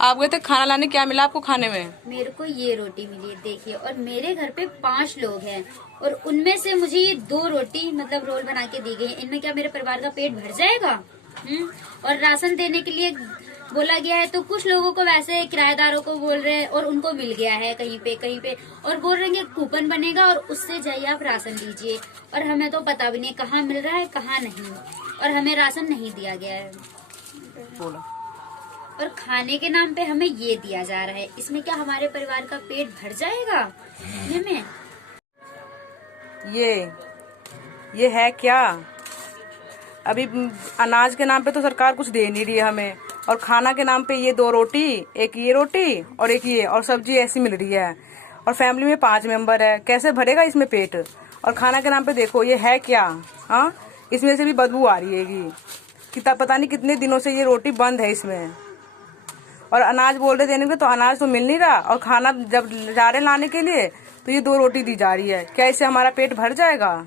आप गए थे खाना लाने, क्या मिला आपको खाने में? मेरे को ये रोटी मिली है, देखिए। और मेरे घर पे 5 लोग हैं और उनमें से मुझे ये 2 रोटी मतलब रोल बना के दी गई। इनमें क्या मेरे परिवार का पेट भर जाएगा? और राशन देने के लिए बोला गया है, तो कुछ लोगों को वैसे किराएदारों को बोल रहे हैं और उनको मिल गया है कहीं पे और बोल रहे हैं कूपन बनेगा और उससे जाइए आप राशन लीजिए। और हमें तो पता भी नहीं कहाँ मिल रहा है कहाँ नहीं, और हमें राशन नहीं दिया गया है। बोलो। और खाने के नाम पे हमें ये दिया जा रहा है, इसमें क्या हमारे परिवार का पेट भर जाएगा? हमें ये है क्या? अभी अनाज के नाम पे तो सरकार कुछ दे नहीं रही है हमें, और खाना के नाम पे ये 2 रोटी, एक ये रोटी और एक ये, और सब्जी ऐसी मिल रही है। और फैमिली में 5 मेंबर है, कैसे भरेगा इसमें पेट? और खाना के नाम पे देखो ये है क्या? हाँ, इसमें से भी बदबू आ रही है कि पता नहीं कितने दिनों से ये रोटी बंद है इसमें। और अनाज बोल रहे देने के, तो अनाज तो मिल नहीं रहा, और खाना जब जा रहे लाने के लिए तो ये 2 रोटी दी जा रही है। क्या इससे हमारा पेट भर जाएगा?